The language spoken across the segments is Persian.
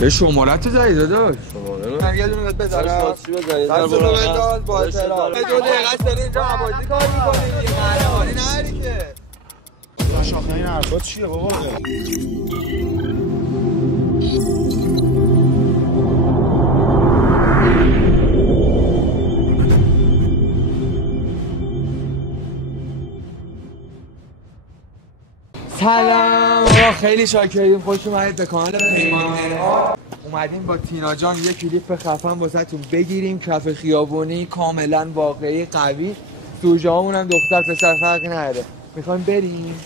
چه شمارت رو زدی داداش؟ شماره یه دونه بهت بزنم. چی بزنی؟ دست رو بنداز با احترام. 2 دقیقه است داری اینجا عبازی کار می‌کنی دیگه. قهرمانی نری که. شاخه این حرفات چیه بابا؟ سلام آقا، خیلی شاکریم. خوش اومدید به کانال پیمان مرآت. اومدیم با تینا جان یه کلیپ خفن واسهتون بگیریم، کف خیابونی، کاملا واقعی، قوی. سوژه هامون هم دختر پسر فرقی نداره. میخوایم بریم،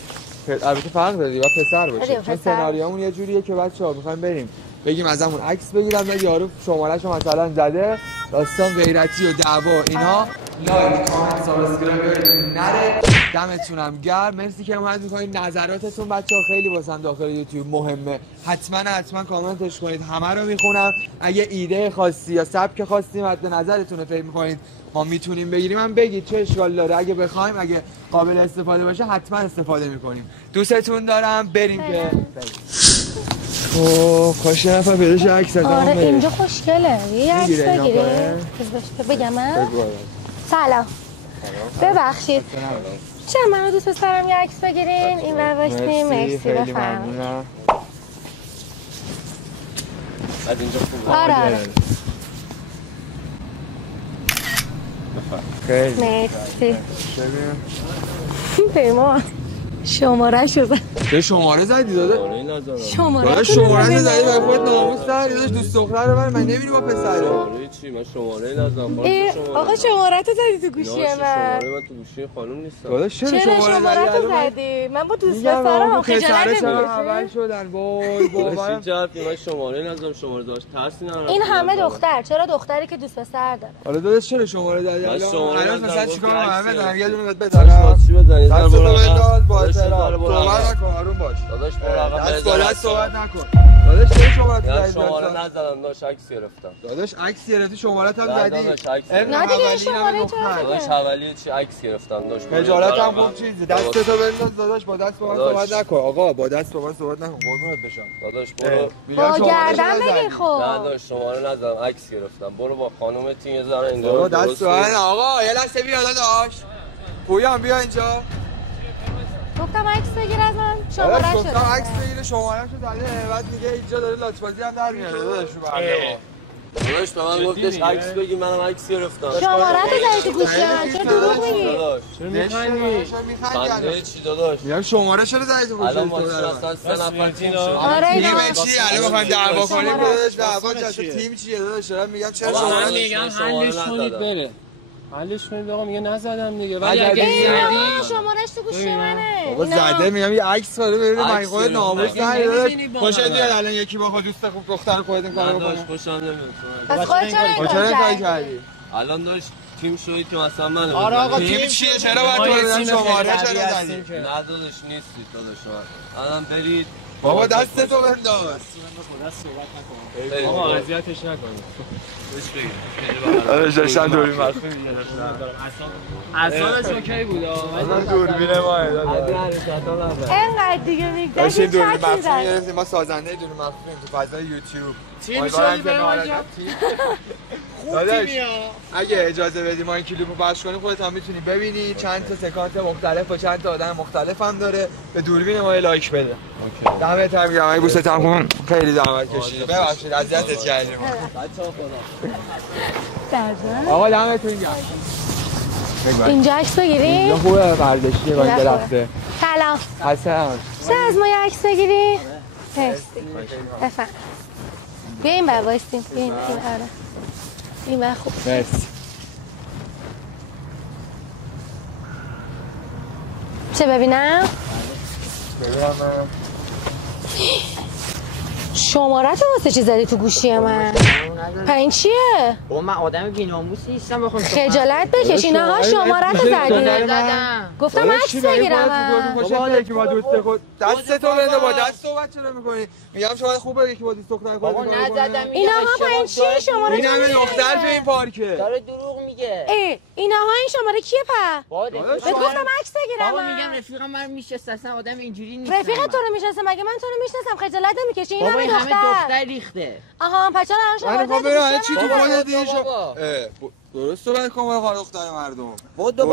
البته فرق داره با پسر باشه، چون سناریومون یه جوریه که بچه‌ها میخوایم بریم بگیم ازمون عکس بگیرن و یارو شماره‌شو مثلا زده، داستان غیرتی و دعوا اینا. لایک، کامنت، سابسکرایب یادتون نره. دمتونم گرم، مرسی که اومد می‌کنید. نظراتتون بچه‌ها خیلی واسم داخل یوتیوب مهمه، حتما کامنتش کنید، همه رو میخونم. اگه ایده خاصی یا سبک خاصی مد نظرتون رو فکر می‌کنید ما میتونیم بگیریم هم بگید، چه اشکال داره. اگه بخوایم، اگه قابل استفاده باشه حتما استفاده می‌کنیم. دوستتون دارم. بریم که خوش نفر پیدا شه عکس از آره اینجا خوشگله. یه عکس بگیریم. بگم من سلام. ببخشید چرا منو دوست پسرم یه عکس بگیرین؟ این ور باشیم. مرسی بفرمایید. از اینجا خوبه. آره خیلی مرسی. پیمان شماره شو زد. چه شماره زدی داده؟ شماره شماره زدی برای خودت ناموس داری؟ داداش دوست دختر رو من نمی‌بینی با پسره. شماره چی؟ من شماره نزدم. آقا شماره تو زدی تو گوشی من. شماره من تو گوشی خانم نیستم. داداش چرا شماره تو زدی؟ من با دوست پسرم خجالت نمی‌کشی؟ اول شدن. وای بابا چی من شماره نزدم. شماره داشت ترسی ندارم. این همه دختر، چرا دختری که دوست پسر داره؟ حالا داداش چرا شماره دادی؟ الان مثلا چیکار کنم؟ بدم یه دونه بهت بزنم. چی بزنی؟ دست رو بنداز با احترام. صحبت نکن، آروم باش. داداش مراقب صحبت نکن. داداش چه شماره زدی؟ شماره نزدم، داشت عکس گرفتم. داداش عکس گرفتی، شماره‌ت هم زدی. نه دیگه شماره تو داداش حوالی چی عکس گرفتم داشت. خجالت هم خوب چیزی. دستتو بنداز داداش، با دست با من صحبت نکن. آقا با دست با من صحبت نکن، قربونت بشم. داداش برو با گردن بگیر. خب نه داداش شماره نزدم، عکس گرفتم. برو با خانومت یه ذره اینجا با دست تو آقا یه لحظه بیا داداش. پویان بیا اینجا. گفتم عکس بگیر از من. شماره شو گفتم عکس بگیر، شماره‌شو زده. بعد میگه اینجا داره لاچ بازی هم در میاره. داداش داداش به من گفتش عکس بگیر، منم عکس گرفتم. شماره تو زدی تو گوشی من. چرا دروغ میگی؟ چرا میخندی؟ چی داداش؟ میگم شماره چرا زدی تو گوشی؟ الان ما اصلا 3 نفر تیم شد. آره تیم چی؟ الان می‌خوایم دعوا کنیم داداش. دعوا چه تیم چیه داداش؟ دارم میگم چرا شماره میگم حلش کنید بره. حلش کنید آقا، میگه نزدم دیگه. ولی اگه زدی شمارهش تو گوشی منه. بابا زده، میگم یه عکس داره ببینید من خود ناموس نداری. خوشت میاد الان یکی با خود دوست خوب دختر خودت این کارو بکنه؟ خوشم نمیاد. از خودت چرا این کارو کردی؟ الان داشت تیم شوید که مثلا من آره آقا تیم چیه؟ چرا باید تو بدن شماره چرا زدی؟ نه داداش نیستی داداش. الان برید بابا دستتو بنداز. آقا اذیتش نکنید. آره داشتن دوربین مخفی می‌گرفتن. اعصابش اوکی بود. الان دوربین ما اینقدر دیگه میگذشت داشتیم دوربین مخفی می‌گرفتیم. ما سازنده دوربین مخفیم تو فضای یوتیوب. تیم شدی برای ما خوب تیمیا. اگه اجازه بدی ما این کلیپو پخش کنیم خودت هم میتونی ببینی. چند تا سکانس مختلف و چند تا آدم مختلف هم داره. به دوربین ما لایک بده. اوکی. دمت هم گرم. بوست هم کن. خیلی زحمت کشیدی. ببخشید اذیتت کردیم. بچه‌ها خدا. آقا دمتون گرم. اینجا عکس بگیریم؟ اینجا خوبه برداشتی با این درخته. سلام. حسن. چه از ما یه عکس بگیری؟ مرسی. بفرم. بیا این بر وایسیم. بیا این آره. این بر خوب. مرسی. چه ببینم؟ ببینم. شماره تو واسه چی زدی تو گوشی من؟ این چیه؟ با من آدم بی‌ناموسی نیستم بخوام خجالت بکش. اینها شماره تو زدی. گفتم عکس بگیرم. بابا یکی با دوست خود دستتو بنده، با دست صحبت چرا می‌کنی؟ میگم شما خوبه یکی با دوست دختر خودت بابا نزدم. اینها این چیه شماره؟ این همه دختر تو این پارکه. داره دروغ میگه. اینها این شماره کیه بابا گفتم عکس بگیرم. بابا میگم رفیقم من میشناسه، اصلا آدم اینجوری نیست. رفیق تو رو میشناسه؟ مگه من تو رو میشناسم؟ خجالت نمیکشی؟ این همه همه دختر ریخته. آها پس چرا الان شما برای چی تو خودت دیگه درست صحبت کن با دختر مردم. بودو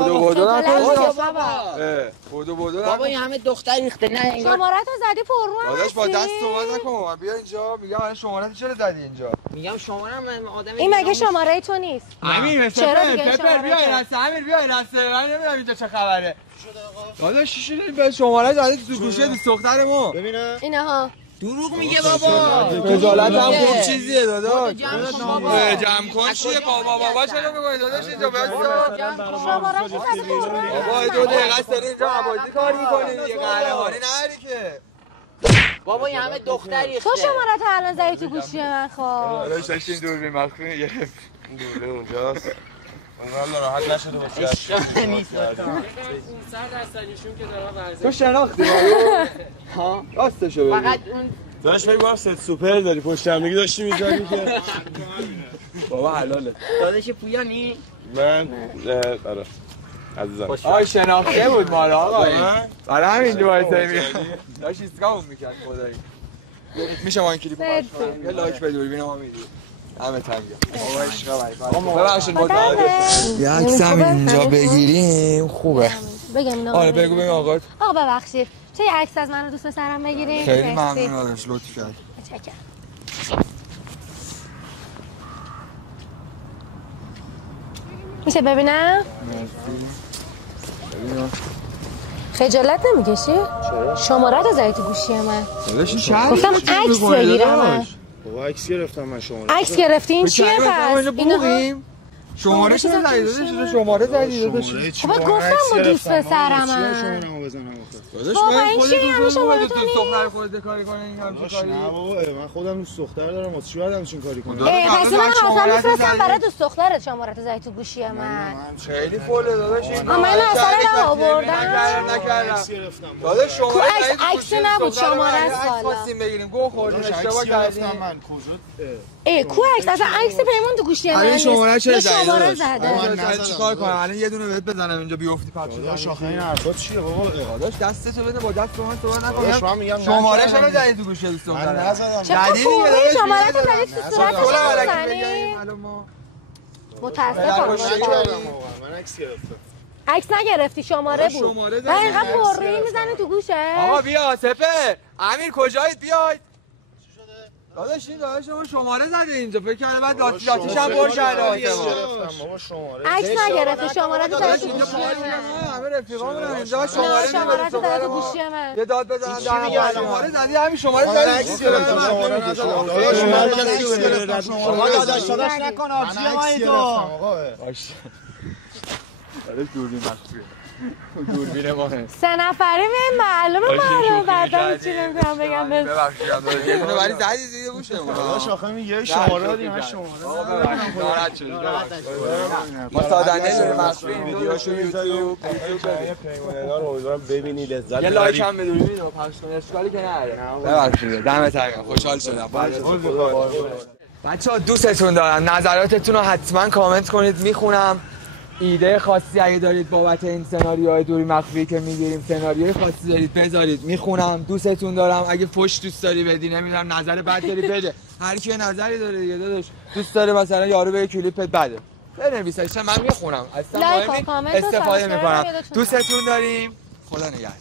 بابا این همه دختر ریخته. نه انگار شماره‌تو زدی پررو. داداش با دست صحبت نکن. بیا اینجا. میگم الان شماره‌تو چرا زدی اینجا؟ میگم شماره‌ام آدم این مگه شماره تو نیست؟ امیر چرا پپر بیا این راسته. امیر بیا این راسته. من نمیدونم اینجا چه خبره. داداش چی شده به شماره زدی تو گوشه دوست دختر ما؟ ببینم اینها دروغ میگه بابا. خجالت هم خوب چیزیه داداش. جمع کن چیه بابا چرا میگی داداش اینجا بیا. شماره‌شو زدی پررو. بابا 2 دقیقه است داری اینجا بازی کار می‌کنی دیگه. قهرمانی نداری که. بابا این همه دختر ریخته. تو شماره‌تو الان زدی تو گوشی من خب. داداش داشتیم دوربین مخفی گرفت. دوره اونجاست. والله راحت نشده واسه نیست. 500 درصدیشون که دارن ورزش. تو شناختی ها راستشو بگو. فقط اون داشت بگو ست سوپر داری پشت هم دیگه داشتی می‌زدی که بابا حلاله. داداش پویانی من آره عزیزم آی شناخته بود ما را آقا. برای همین جو وایسای میگم. داش ایستگاهمون میکرد خدایی. میشه ما این کلیپو پخش کنیم؟ یه لایک به دوربین ما میدید. همه تنگه. بابا عشقا ببخشید یه عکس هم اینجا بگیریم خوبه. بگم اینا. آره بگو آقا. آقا ببخشید. چه یه عکس از من و دوست پسرم بگیریم؟ خیلی ممنون داداش لطف کرد. متشکرم. میشه ببینم؟ خجالت نمیکشی؟ چرا؟ شماره‌تو زدی تو گوشی من. داداش این شهر گفتم عکس بگیرم من. بابا عکس گرفتم من شماره. عکس گرفتی این چیه پس؟ اینها شماره چه زدی داداش؟ شماره زدی داداش. بابا گفتم با دوست پسرم. شماره‌مو بزنم داداش بابا من این خودت چی همه شماره تو دوست دختر خودت کاری کنی این همچین کاری. نه بابا من خودم دوست دختر دارم واسه چی باید همچین کاری کنم؟ پس من اصلا میفرستم برای دوست دخترت شماره‌تو زدی تو گوشی من. خیلی فوله داداش این. من اصلا آوردم. نکردم. داداش شماره عکس نبود شماره است حالا. خواستیم بگیریم گو خوردیم اشتباه کردیم. من کجا کو عکس اصلا عکس پیمان تو گوشی من. الان شماره چه شماره زده؟ زده. چیکار کنم الان یه دونه بهت بزنم اینجا بیافتی پاپ شد. داداش آخه این حرفات چیه بابا؟ داداش دستتو بده با دست من صحبت داداش نکن. من میگم شماره شو بزنید تو گوشه دوستم. من نزدم. چرا زدی دیگه خوبی داداش شماره تو زدی تو صورتش بزنی. متاسفم. من عکس گرفتم. عکس نگرفتی شماره بود. شماره من اینقدر پررویی میزنی تو گوشه. آقا بیا سپر امیر کجایید بیاید. داداش این داداش شما شماره زده اینجا فکر کردم بعد لاتیش هم پر کرده بابا شماره عکس نگرفتی شماره تو زدی تو گوشی من. همه رفیقامون اینجا شماره شماره تو زدی تو گوشی من. یه داد بزنن در شماره زدی همین شماره زدی عکس گرفتم شماره ندادم. داداش من عکس گرفتم شما داداش نکن آبجی ما تو. باشه داداش دوربین مخفیه دوربین ما هست 3 نفری معلومه بعدا چی نمی‌تونم بگم ببخشید یه دونه ولی زدی زیر گوشه داداش آخه میگه شماره دادی من شماره ناراحت شدی ما سادنه داریم مخفی ویدیوشو یوتیوب پیمانی‌ها رو امیدوارم ببینی لذت یه لایک هم به دوربین رو پخش کنی اشکالی که نداره ببخشید دمت گرم خوشحال شدم بچه‌ها دوستتون دارم نظراتتون رو حتما کامنت کنید میخونم ایده خاصی اگه دارید بابت این سناریوهای دوری مخفی که میگیریم سناریوی خاصی دارید بذارید میخونم دوستتون دارم اگه فوش دوست داری بدی نمیدونم نظر بد داری بده هر کی نظری داره دیگه داداش دوست داره مثلا یارو به کلیپت بده بنویسش من میخونم اصلا استفاده میکنم دوستتون داریم خدا نگهدار.